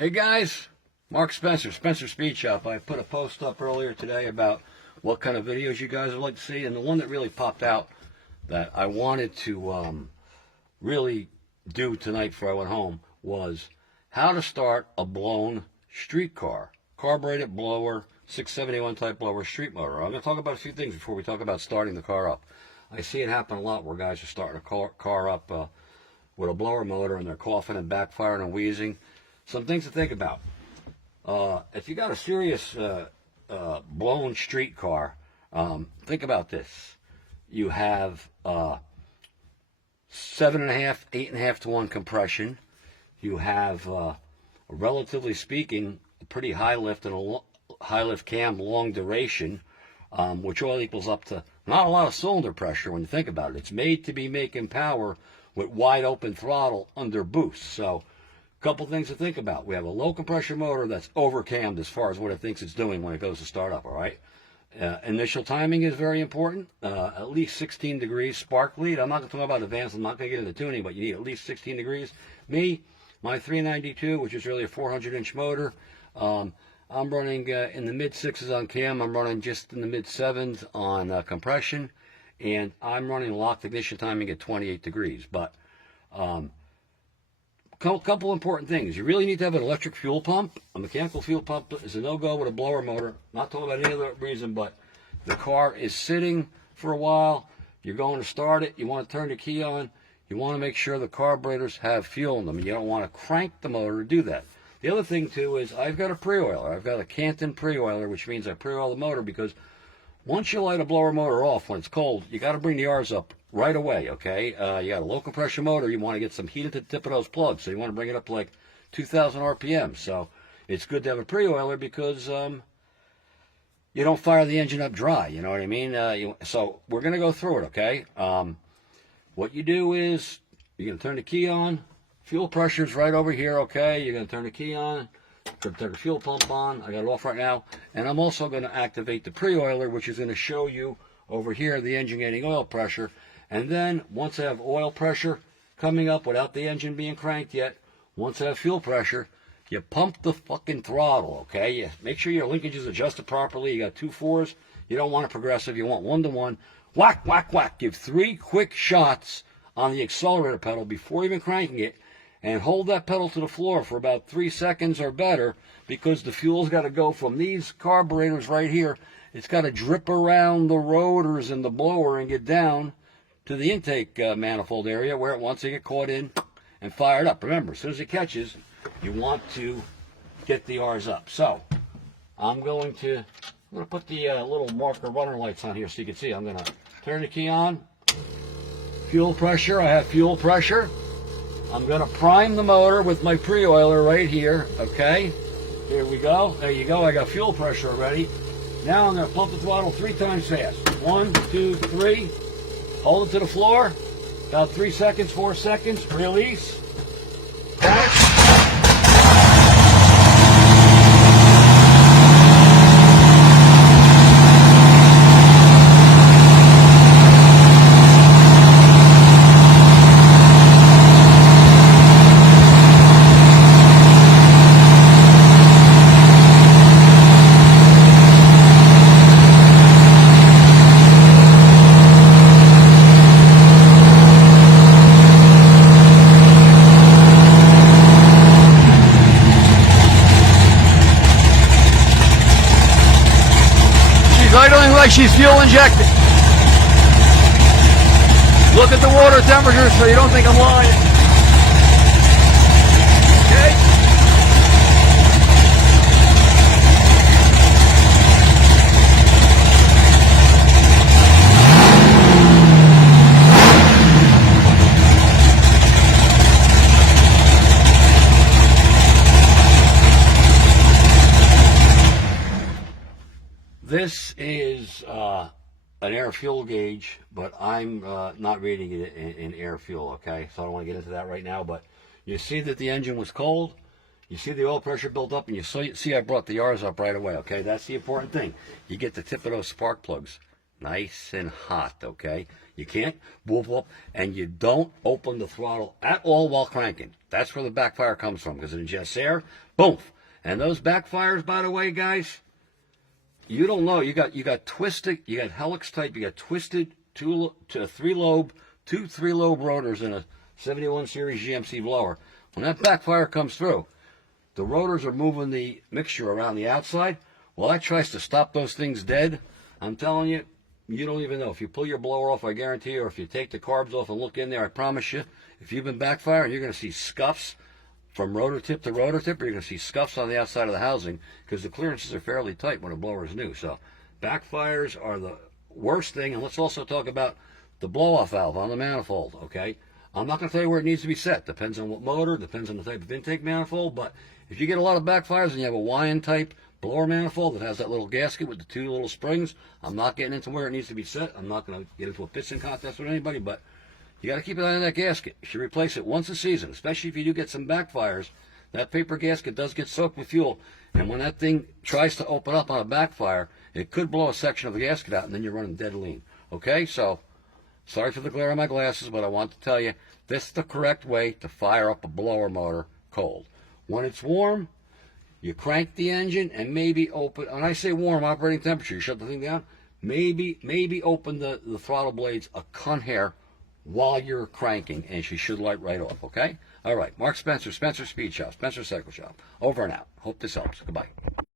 Hey guys, Mark Spencer, Spencer Speed Shop. I put a post up earlier today about what kind of videos you guys would like to see, and the one that really popped out that I wanted to really do tonight before I went home was how to start a blown street car. Carbureted blower, 671 type blower, street motor. I'm going to talk about a few things before we talk about starting the car up. I see it happen a lot where guys are starting a car up with a blower motor and they're coughing and backfiring and wheezing. Some things to think about. If you got a serious blown street car, think about this. You have 7.5, 8.5 to 1 compression. You have, relatively speaking, a pretty high lift and a high lift cam, long duration, which all equals up to not a lot of cylinder pressure when you think about it. It's made to be making power with wide open throttle under boost. So couple things to think about. We have a low compression motor that's overcammed as far as what it thinks it's doing when it goes to start up, all right? Initial timing is very important. At least 16 degrees spark lead. I'm not going to talk about advanced. I'm not going to get into tuning, but you need at least 16 degrees. My 392, which is really a 400-inch motor, I'm running in the mid-6s on cam. I'm running just in the mid-7s on compression, and I'm running locked ignition timing at 28 degrees. But couple important things. You really need to have an electric fuel pump. A mechanical fuel pump is a no-go with a blower motor. Not talking about any other reason, but the car is sitting for a while. You're going to start it. You want to turn the key on. You want to make sure the carburetors have fuel in them. You don't want to crank the motor to do that. The other thing, too, is I've got a pre-oiler. I've got a Canton pre-oiler, which means I pre-oil the motor because once you light a blower motor off when it's cold, you got to bring the R's up right away, okay? You got a low compression motor. You want to get some heat at the tip of those plugs, so you want to bring it up to like 2,000 RPM. So it's good to have a pre-oiler because you don't fire the engine up dry, you know what I mean? So we're going to go through it, okay? What you do is you're going to turn the key on. Fuel pressure's right over here, okay? You're going to turn the key on. Turn the fuel pump on. I got it off right now. And I'm also going to activate the pre-oiler, which is going to show you over here the engine getting oil pressure. And then once I have oil pressure coming up without the engine being cranked yet, once I have fuel pressure, you pump the fucking throttle, okay? You make sure your linkage is adjusted properly. You got 2 4s. You don't want a progressive. You want 1 to 1. Whack, whack, whack. Give 3 quick shots on the accelerator pedal before even cranking it. And hold that pedal to the floor for about 3 seconds or better because the fuel's got to go from these carburetors right here. It's got to drip around the rotors in the blower and get down to the intake manifold area where it wants to get caught in and fired up. Remember, as soon as it catches, you want to get the R's up. So I'm going to put the little marker runner lights on here so you can see. I'm going to turn the key on. Fuel pressure. I have fuel pressure. I'm going to prime the motor with my pre-oiler right here, okay? Here we go. There you go. I got fuel pressure already. Now I'm going to pump the throttle 3 times fast. 1, 2, 3. Hold it to the floor. About 3 seconds, 4 seconds. Release. Back. Idling like she's fuel injected. Look at the water temperature so you don't think I'm lying. Okay? This is an air fuel gauge, but I'm not reading it in air fuel, okay? So I don't want to get into that right now, but you see that the engine was cold. You see the oil pressure built up, and you see I brought the R's up right away, okay? That's the important thing. You get the tip of those spark plugs nice and hot, okay? You can't whoop whoop, and you don't open the throttle at all while cranking. That's where the backfire comes from, because it ingests air, boom. And those backfires, by the way, guys, you don't know. You got twisted, you got helix type, you got twisted two 3-lobe rotors in a 71 series GMC blower. When that backfire comes through, the rotors are moving the mixture around the outside. Well, that tries to stop those things dead. I'm telling you, you don't even know. If you pull your blower off, I guarantee you, or if you take the carbs off and look in there, I promise you, if you've been backfiring, you're going to see scuffs from rotor tip to rotor tip, or you're going to see scuffs on the outside of the housing, because the clearances are fairly tight when a blower is new. So backfires are the worst thing. And let's also talk about the blow-off valve on the manifold, okay? I'm not going to tell you where it needs to be set. Depends on what motor, depends on the type of intake manifold, but if you get a lot of backfires and you have a YN type blower manifold that has that little gasket with the 2 little springs, I'm not getting into where it needs to be set. I'm not going to get into a piston contest with anybody, but you got to keep an eye on that gasket. You should replace it once a season, especially if you do get some backfires. That paper gasket does get soaked with fuel, and when that thing tries to open up on a backfire, it could blow a section of the gasket out, and then you're running dead lean. Okay, so sorry for the glare on my glasses, but I want to tell you, this is the correct way to fire up a blower motor cold. When it's warm, you crank the engine and maybe open, when I say warm, operating temperature, you shut the thing down, maybe open the throttle blades a cunt hair while you're cranking, and she should light right off, okay? All right, Mark Spencer, Spencer Speed Shop, Spencer Cycle Shop, over and out. Hope this helps. Goodbye.